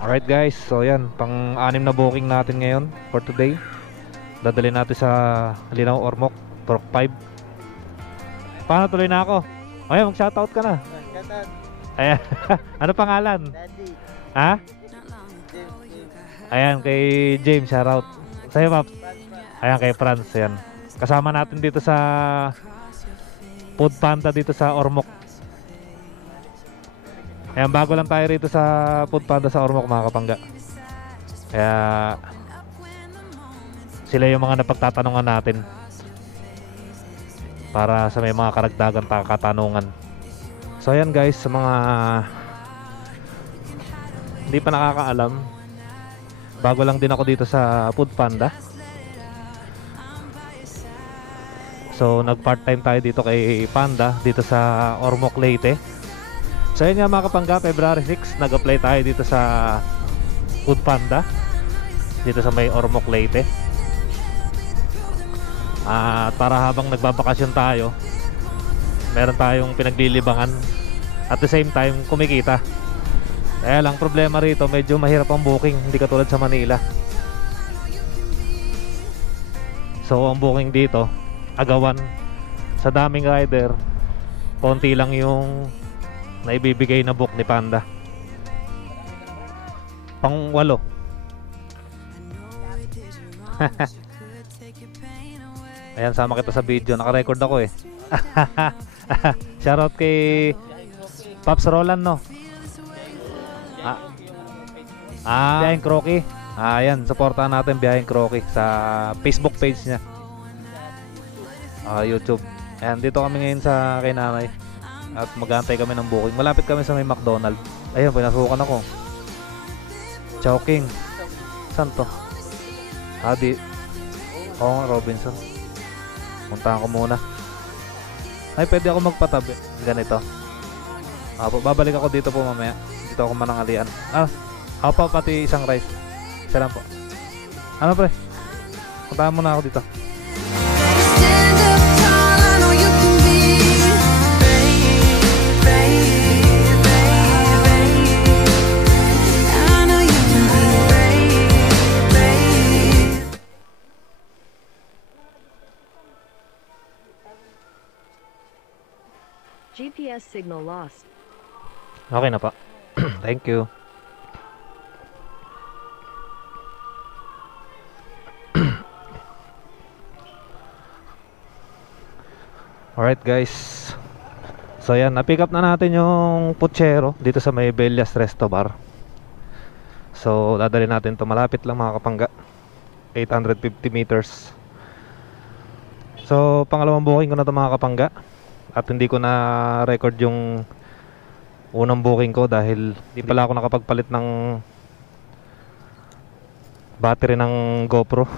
Alright guys, so yan, pang-anim na booking natin ngayon for today. Dadali natin sa Linaw Ormoc, Torque 5. Paano, tuloy na ako? Ayan, mag-shoutout ka na. Shoutout. Ayan, ano pangalan? Daddy. Ha? Ayan, kay James, shoutout. Sa'yo, Paps. Ayan, kay Franz, ayan. Kasama natin dito sa Food Panda dito sa Ormoc. Ayan, bago lang tayo rito sa Food Panda sa Ormoc, mga kapangga. Kaya sila yung mga napagtatanungan natin para sa may mga karagdagan katanungan. So ayan guys, sa mga hindi pa nakakaalam, bago lang din ako dito sa Food Panda. So nag part time tayo dito kay Panda dito sa Ormoc, Leyte. So yun nga mga kapangga, February 6 nag-apply tayo dito sa Food Panda dito sa may Ormoc, Leyte. At para habang nagbabakasyon tayo, meron tayong pinaglilibangan, at the same time kumikita. Kaya lang problema rito, medyo mahirap ang booking, hindi katulad sa Manila. So ang booking dito, agawan. Sa daming rider, konti lang yung naibibigay na book ni Panda. Pang 8. Ayan, sama kita sa video, naka-record ako eh. Shoutout kay Pops Roland, no? Biyaheng Crocky. Ayan, supportahan natin Biyaheng Crocky sa Facebook page niya, YouTube. Ayan, dito kami ngayon sa kay nanay at mag-aantay kami ng booking. Malapit kami sa may McDonald's. Ayun, pinasukan ako. Chowking. Saan to? Oo, Robinson. Puntahan ko muna. Ay, pwede ako magpatabi. Ganito. Babalik ako dito po mamaya. Dito ako manangalian. Ako pa pati isang rice. Isa lang po. Ano pre? Puntahan muna ako dito. GPS signal lost. Okay na pa. Thank you. Alright guys, so yan, na-pick up na natin yung putsero dito sa may Bellas Resto Bar. So dadali natin to, malapit lang mga kapangga, 850 meters. So pangalawang booking ko na to mga kapangga, at hindi ko na record yung unang booking ko dahil di pala ako nakapagpalit ng battery ng GoPro.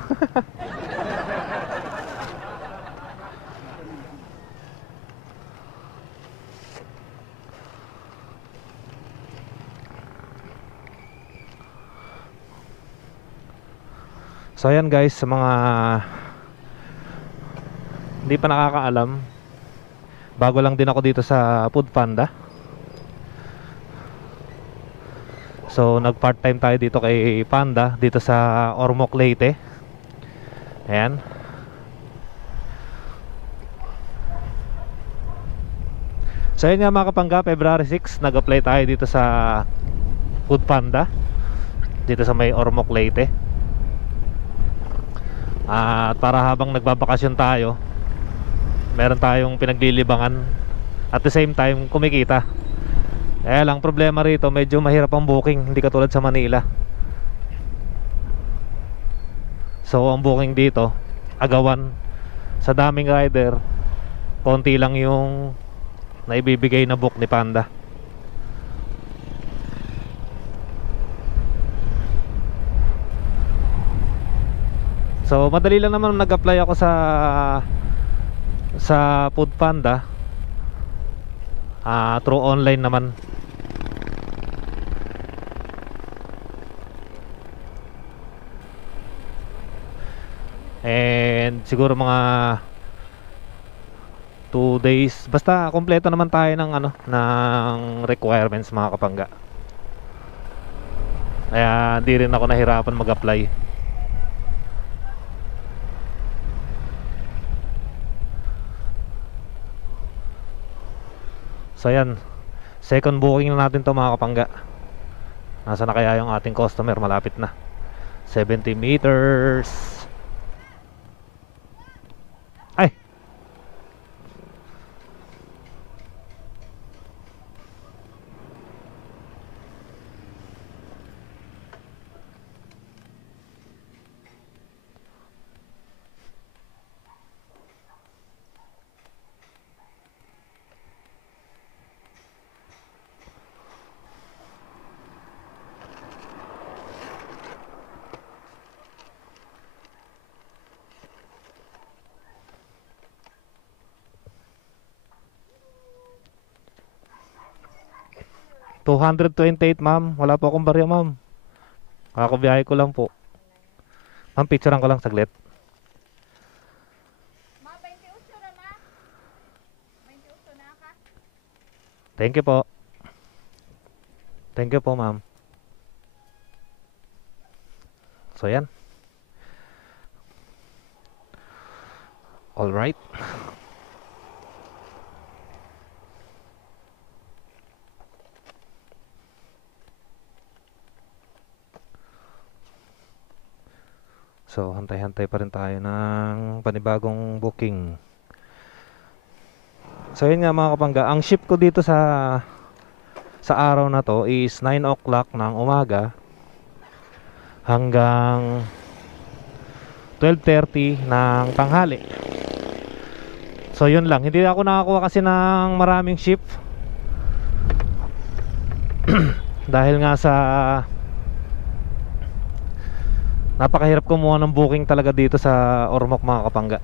So ayan guys, sa mga hindi pa nakakaalam, bago lang din ako dito sa Food Panda. So nag part time tayo dito kay Panda dito sa Ormoc, Leyte. Ayan. So ayan nga mga kapangga, February 6 nag-apply tayo dito sa Food Panda dito sa may Ormoc, Leyte. At para habang nagbabakasyon tayo, meron tayong pinaglilibangan, at the same time kumikita. Kaya lang problema rito, medyo mahirap ang booking, hindi katulad sa Manila. So ang booking dito, agawan. Sa daming rider, konti lang yung naibibigay na book ni Panda. So madali lang naman nag-apply ako sa Food Panda, through online naman. And siguro mga 2 days, basta kompleto naman tayo ng ng requirements mga kapangga. Kaya hindi rin ako nahirapan mag-apply. So yan, second booking na natin to mga kapangga. Nasa na kaya yung ating customer? Malapit na, 70 meters. Ay, $228 ma'am. Wala po akong barya ma'am. Kakabiyahe ko lang po. Ma'am, picturean ko lang saglit. Ma, 28 na ma. 28 na ka. Thank you po. Thank you po ma'am. So yan. Alright. So hantay-hantay pa rin tayo ng panibagong booking. So yun nga mga kapangga, ang shift ko dito sa araw na to is 9 o'clock ng umaga hanggang 12:30 ng tanghali. So yun lang, hindi ako nakakuha kasi ng maraming shift dahil nga sa napakahirap kumuha ng booking talaga dito sa Ormoc mga kapangga.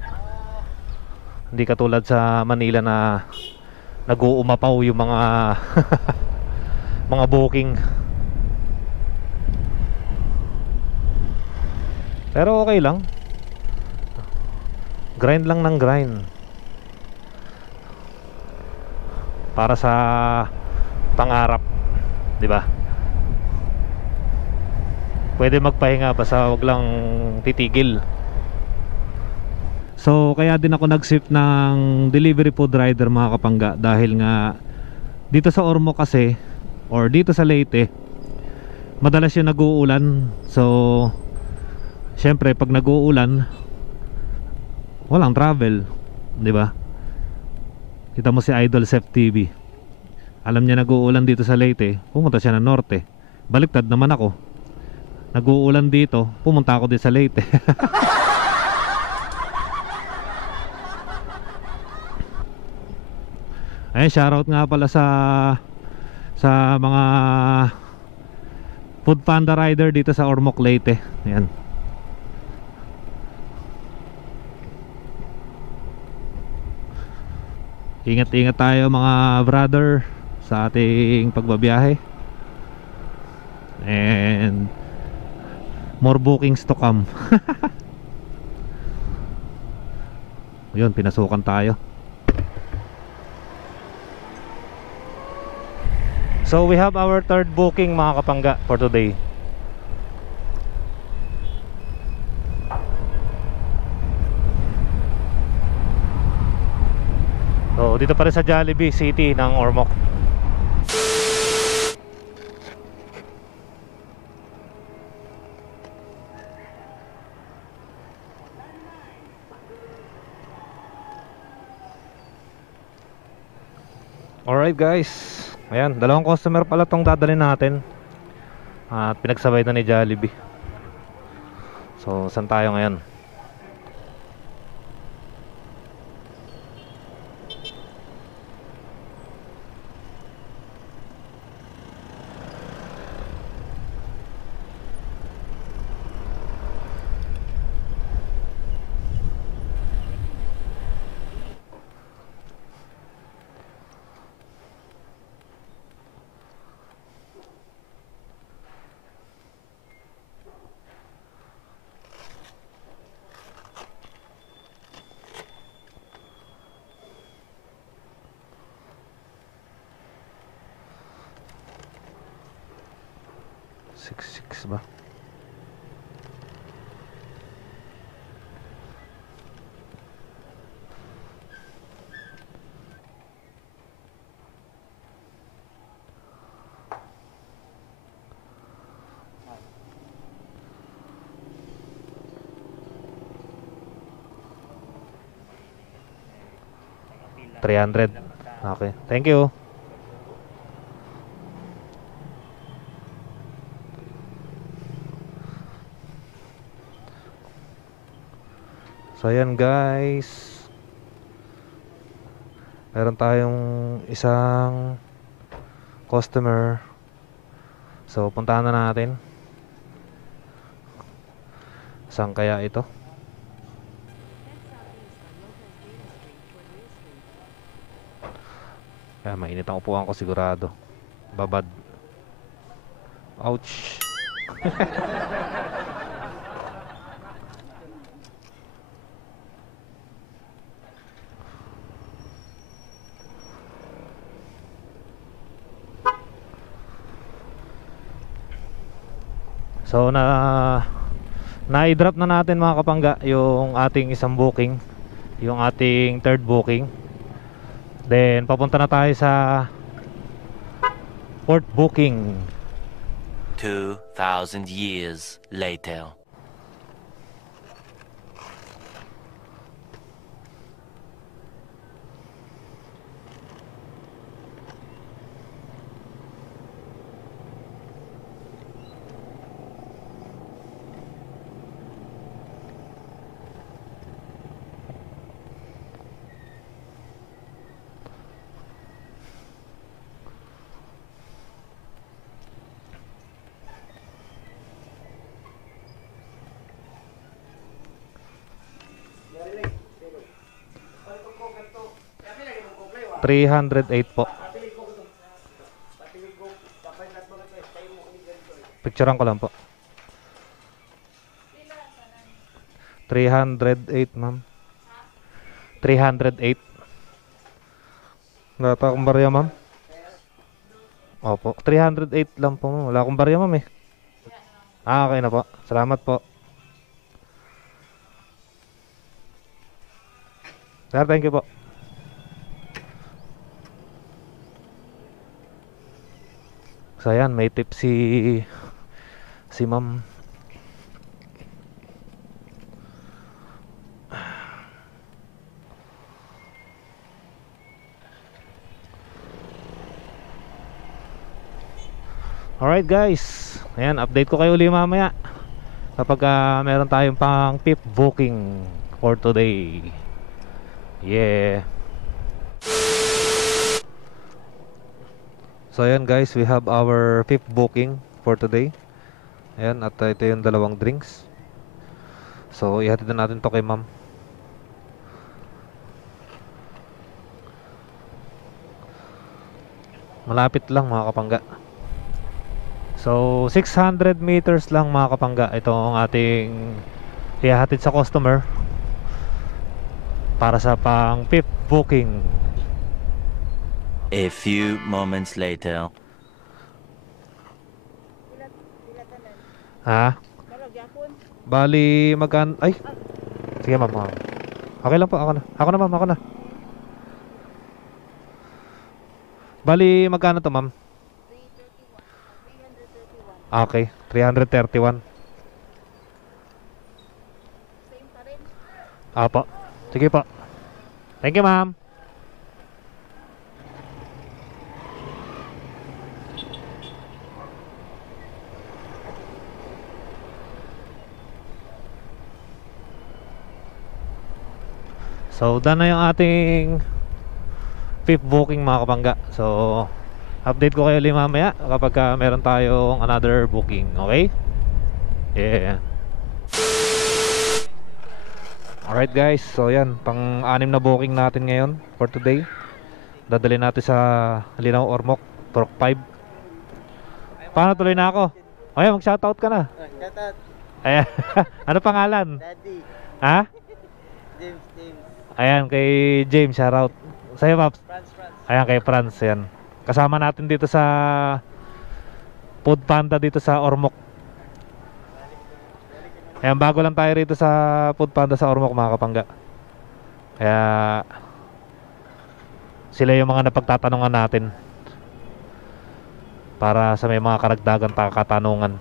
Hindi katulad sa Manila na nag-uumapaw yung mga mga booking. Pero okay lang. Grind lang ng grind. Para sa pangarap, 'di ba? Pwede magpahinga basta wag lang titigil. So kaya din ako nag-shift ng delivery food rider mga kapangga dahil nga dito sa Ormoc kasi or dito sa Leyte madalas yung nag-uulan. So syempre pag nag-uulan walang travel, 'di ba? Kita mo si Idol Sef TV. Alam niya nag-uulan dito sa Leyte, pumunta siya ng norte. Baliktad naman ako. Nag-uulan dito, pumunta ako din sa Leyte. Ayun, shoutout nga pala sa mga Food Panda rider dito sa Ormoc, Leyte. Ayan. Ingat-ingat tayo mga brother sa ating pagbabiyahe. And more bookings to come. Yun, pinasukan tayo. So we have our third booking mga kapangga for today. So dito pa rin sa Jollibee City ng Ormoc. Alright guys, ayan, dalawang customer pala tong dadalhin natin. At pinagsabay na ni Jollibee. So saan tayo ngayon? 66 ba? $300. Okay, thank you. So ayan guys, meron tayong isang customer. So puntahan na natin. Saan kaya ito? Kaya mainit ang upuan ko sigurado. Babad. Ouch. So na-i-drop na natin mga kapangga yung ating isang booking, yung ating third booking. Then papunta na tayo sa fourth booking. 2,000 years later. $308 po. Picturean ko lang po. 308 ma'am. 308. Wala pa akong barya ma'am. Opo, 308 lang po ma'am. Wala akong barya ma'am eh. Okay na po. Salamat po. Sir, thank you po. So ayan, may tip si ma'am. Alright guys, ayan, update ko kayo uli mamaya kapag meron tayong pang fifth booking for today. Yeah. So ayan guys, we have our fifth booking for today. Ayan, at ito yung dalawang drinks. So ihatid na natin to kay ma'am. Malapit lang mga kapangga. So 600 meters lang mga kapangga. Ito ang ating ihahatid sa customer para sa pang fifth booking. A few moments later. Ha? Bali magkan ay. Sige ma'am. Okay lang po, ako na. Ako na ma'am, ako na. Bali magkano to ma'am? 331. Okay, 331. Same pa rin. Apo. Sige po. Thank you ma'am. So done na yung ating fifth booking mga kapangga. So update ko kayo ulit mamaya kapag meron tayong another booking. Okay? Yeah. Alright guys, so yan, pang-anim na booking natin ngayon for today. Dadali natin sa Linaw Ormoc, Torque 5. Paano, tuloy na ako? Okay, mag-shoutout ka na. Shoutout, Ayan. Ano pangalan? Daddy, Ha? James. Ayan, kay James, shoutout. Sa'yo, Paps. France. Ayan, kay Franz, yan. Kasama natin dito sa Food Panda dito sa Ormoc. Ayan, bago lang tayo rito sa Food Panda sa Ormoc mga kapangga. Kaya sila yung mga napagtatanungan natin para sa may mga karagdagan katanungan.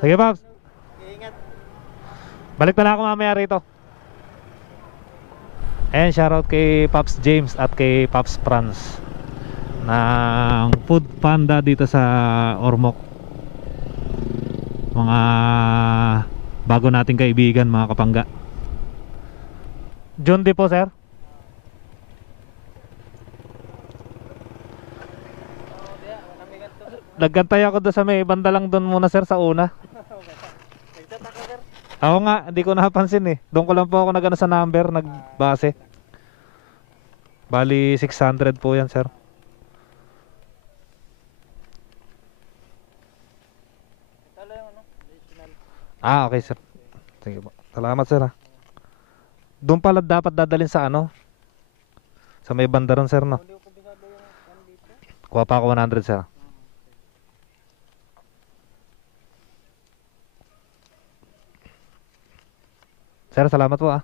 Sige Pops, balik na lang ako mamaya rito. Ayan, shoutout kay Pops James at kay Pops Franz ng Food Panda dito sa Ormoc. Mga bago nating kaibigan mga kapangga. John D po sir. Naggantay ako doon sa may banda lang doon muna sir sa una. Ako nga, hindi ko napansin eh. Doon ko lang po ako nagano sa number, nagbase. Bali 600 po yan sir. Ah, okay sir. Sige po. Salamat sir ha. Doon pala dapat dadalhin sa ano? Sa may banda ron sir no? Kuha pa ako 100 sir. Sir, salamat po ah.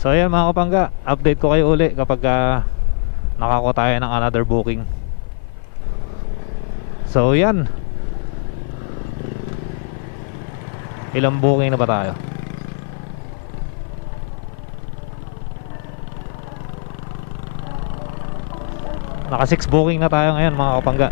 So ayan mga kapangga, update ko kayo uli kapag nakakuha tayo ng another booking. So yan. Ilang booking na ba tayo? Naka 6 booking na tayo ngayon mga kapangga.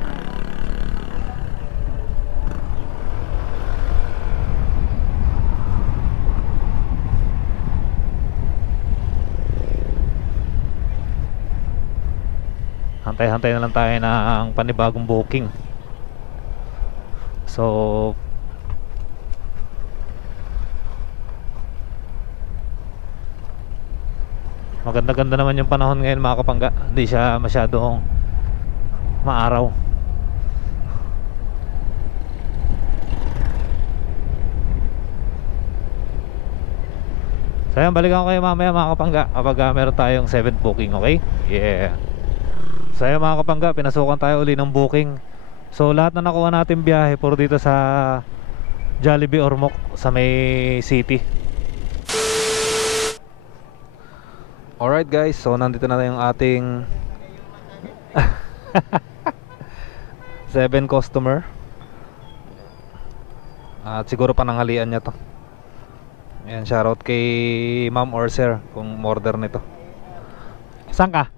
Hantay-hantay na lang tayo ng panibagong booking. So maganda-ganda naman yung panahon ngayon mga kapangga. Hindi siya masyadong maaraw. So yan, balikan ko kayo mamaya mga kapangga kapag meron tayong 7th booking, okay? Yeah. So ayun mga kapangga, pinasukan tayo uli ng booking. So lahat na nakuha natin biyahe puro dito sa Jollibee Ormoc sa may city. Alright guys, so nandito na yung ating 7 customer. At siguro pananghalian niya to. Ayan, shoutout kay ma'am or sir kung order nito. Saan ka?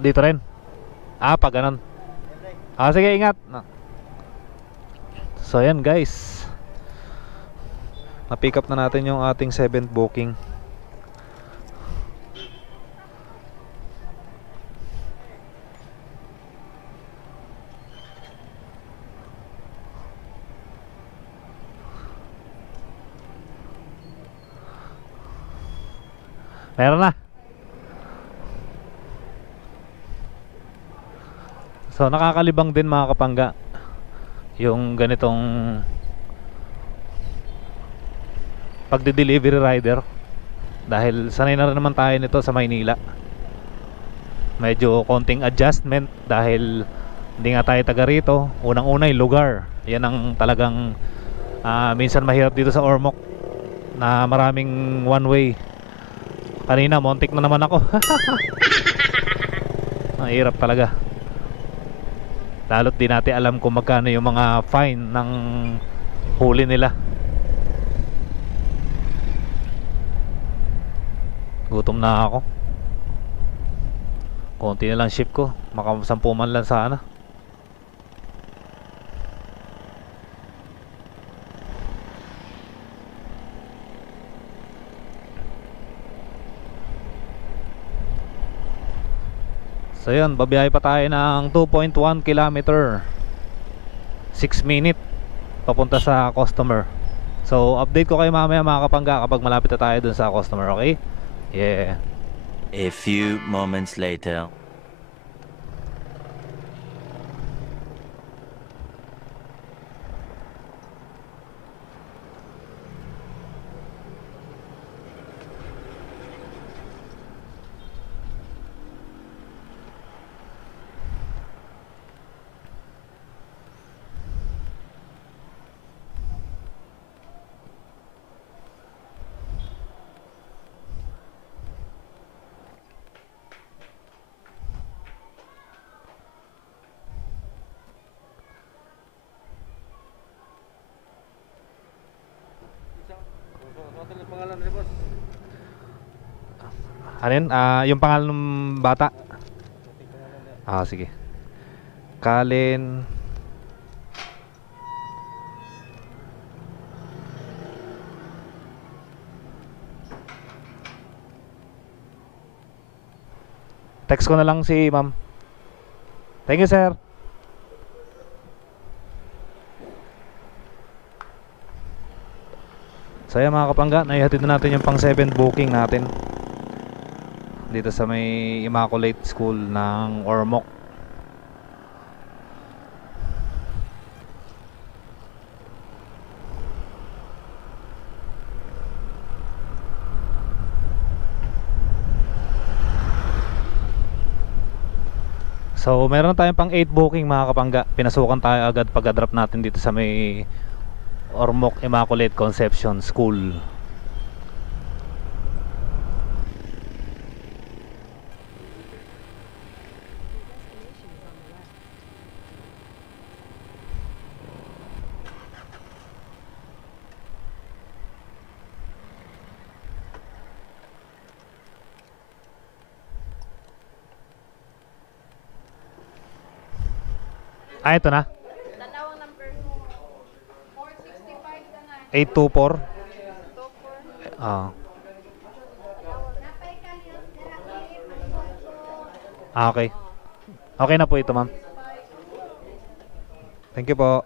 Dito rin? Ah, pag ganun. Ah, sige, ingat. So ayan guys, na-pick up na natin yung ating 7th booking. Meron na. So nakakalibang din mga kapangga yung ganitong pagde-delivery rider, dahil sanay na rin naman tayo nito sa Maynila. Medyo konting adjustment dahil hindi nga tayo taga rito. Unang-una yung lugar, yan ang talagang minsan mahirap dito sa Ormoc, na maraming one way. Kanina montik na naman ako. Mahirap talaga. Lalo't di natin alam kung magkano yung mga fine ng huli nila. Gutom na ako. Konti na lang shift ko, maka 10 man lang sana. So yun, babiyahe pa tayo ng 2.1 kilometer, 6 minute papunta sa customer. So update ko kayo mamaya mga kapangga kapag malapit na tayo dun sa customer, okay? Yeah. A few moments later. Ano yun? Yung pangalan ng bata? Sige. Kalin. Text ko na lang si ma'am. Thank you, sir. So ayan mga kapangga, naihatid na natin yung pang 7 booking natin dito sa may Immaculate School ng Ormoc. So meron tayong pang 8 booking mga kapangga. Pinasukan tayo agad pag-drop natin dito sa may Ormoc Immaculate Conception School. Ito na. Dalawang number. 465 ka nga. 824. 24. Okay. Okay na po ito, ma'am. Thank you po.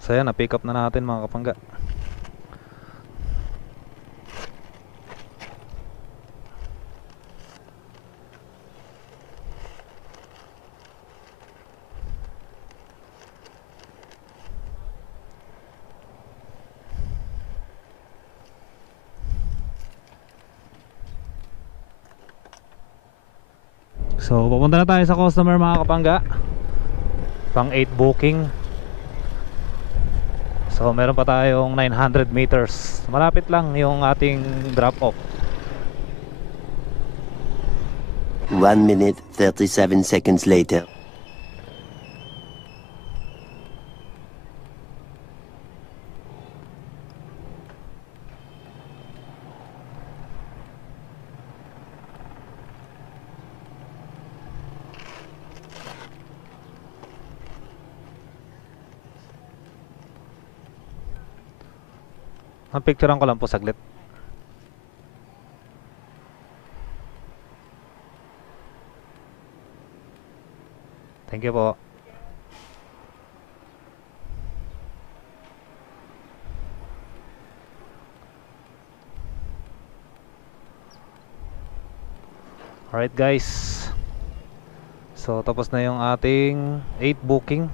So yan, na-pick up na natin mga kapangga. So pupunta na tayo sa customer mga kapangga. Pang 8 booking. So meron pa tayong 900 meters. Malapit lang yung ating drop off. 1 minute 37 seconds later. Ang picturean ko lang po saglit. Thank you po. Alright guys. So tapos na yung ating 8 booking.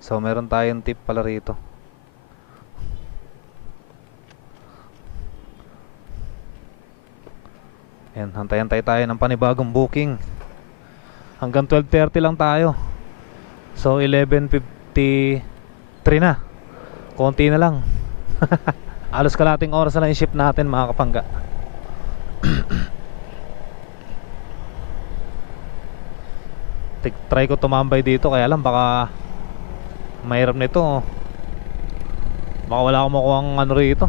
So meron tayong tip pala rito. Yan, hantay-hantay tayo ng panibagong booking. Hanggang 12:30 lang tayo. So 11:53 na. Konti na lang. Alos kalating oras na lang yung ship natin mga kapangga. Try ko tumambay dito, kaya lang baka mahirap nito. Baka wala akong makuhang ano rito,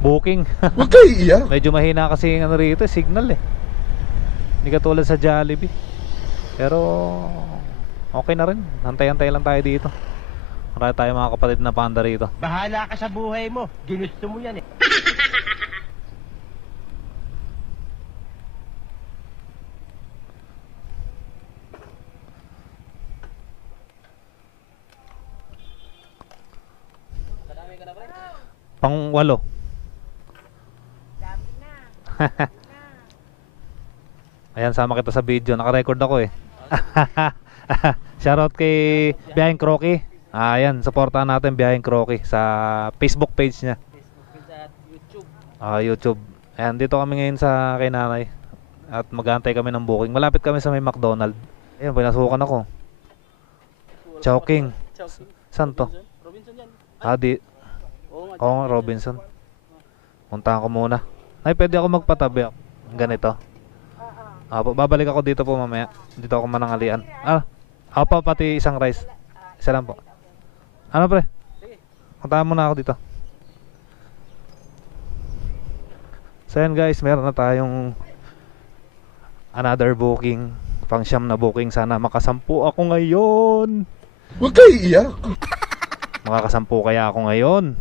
booking. Huwag kayo iiyak. Medyo mahina kasi yung ano rito, signal eh. Hindi katulad sa Jollibee. Pero okay na rin. Hantay-hantay lang tayo dito. Marami tayo mga kapatid na panda rito. Bahala ka sa buhay mo. Ginusto mo yan eh. Pang 8. Dami na. Ayan, sama kita sa video. Naka-record ako eh. Shoutout kay Biyaheng Crocky. Ayan, supportahan natin Biyaheng Crocky sa Facebook page niya. YouTube. Ayan, dito kami ngayon sa kay nanay. At mag-aantay kami ng booking. Malapit kami sa may McDonald. Ayan, pinasukan ako. Chowking. Saan to? Robinson yan. Di. Oo Oo, Robinson. Puntahan ko muna. Ay, pwede ako magpatabi. Ganito. Apo, babalik ako dito po mamaya. Dito ako manangalian. Apo, pati isang rice. Isa lang po. Ano pre? Puntahan muna ako dito. So yan guys, meron na tayong another booking. Pang-siyam na booking. Sana makasampu ako ngayon. Huwag kayo iiyak. Makakasampu kaya ako ngayon.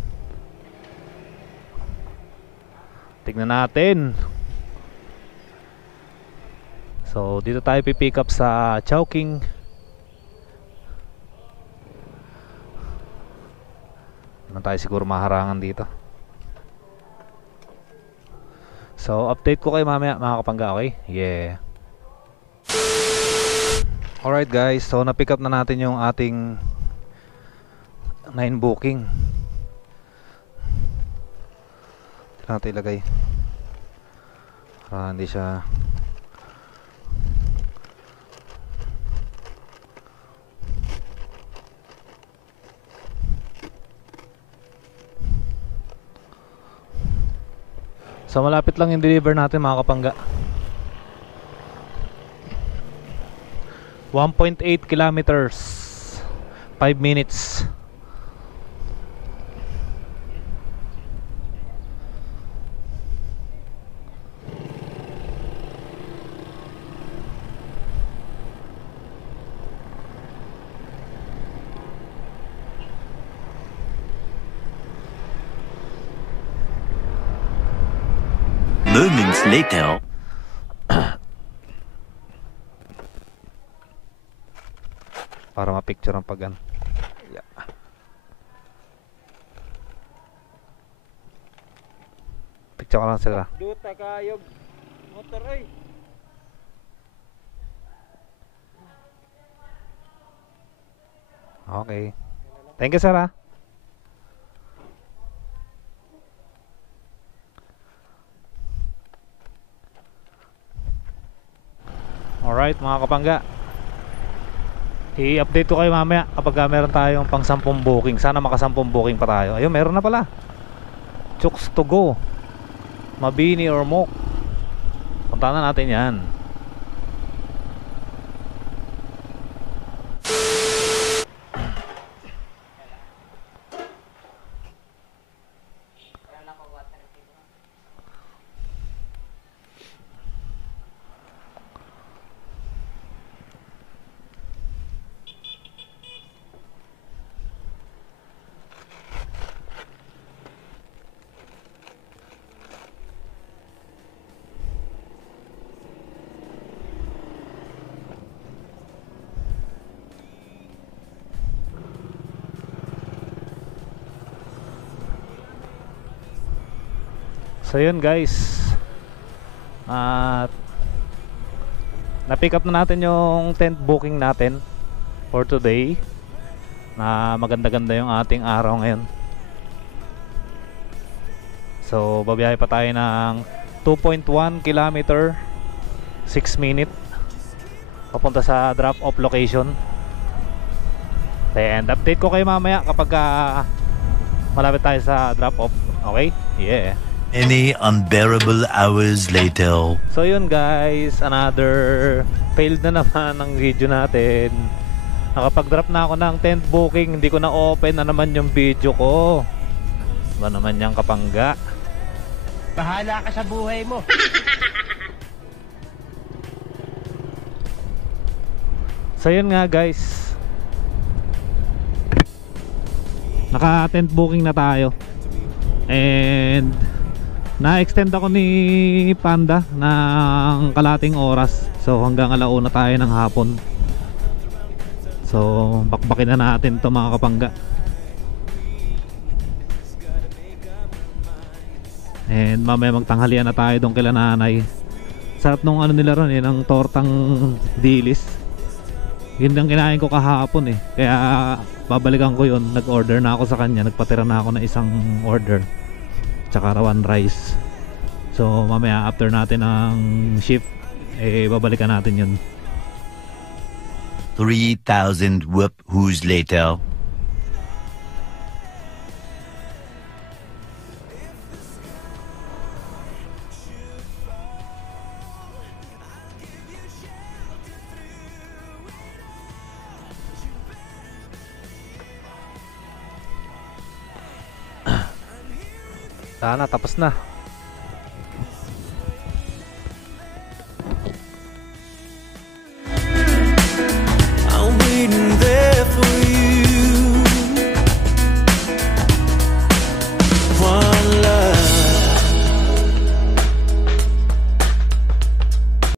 Tignan natin. So dito tayo pipick up sa Chowking. Naman tayo siguro maharangan dito. So update ko kayo mamaya mga kapangga, okay? Yeah. Alright guys, so na-pick up na natin yung ating 9 booking. Ito natin ilagay para hindi siya so malapit lang yung deliver natin mga kapangga. 1.8 kilometers 5 minutes. Moments later. Para ma-picture ang pag-an. Yeah. Picture ko lang sila. Duta kayog motor ay. Okay. Thank you sir ha. Alright mga kapangga, i-update ko kayo mamaya kapag meron tayong pang 10 booking. Sana maka 10 booking pa tayo. Ayun, meron na pala. Chooks to go, Mabini or Mok. Puntahan na natin yan. So yun guys, at na-pick up na natin yung tent booking natin for today. Na maganda-ganda yung ating araw ngayon. So babiyahe pa tayo ng 2.1 kilometer 6 minute papunta sa drop off location. And update ko kayo mamaya kapag malapit tayo sa drop off. Okay? Yeah. Many unbearable hours later. So yun guys, another failed na naman ang video natin. Nakapag-drop na ako ng tent booking, hindi ko na open na naman yung video ko. Ba naman yung kapangga. Bahala ka sa buhay mo. So yun nga guys, naka tent booking na tayo. And na-extend ako ni Panda ng kalating oras. So hanggang 1:00 tayo ng hapon. So bakbakin na natin to mga kapangga. And mamaya magtanghalian na tayo doon kila nanay. Sarap nung ano nila ron ng tortang dilis. Yun ang kinain ko kahapon Kaya babalikan ko yun. Nag-order na ako sa kanya. Nagpatira na ako na isang order, tsaka rawan rice. So mamaya after natin ang shift, babalikan natin yun. 3,000 whoop-whoos later. Sana, tapos na.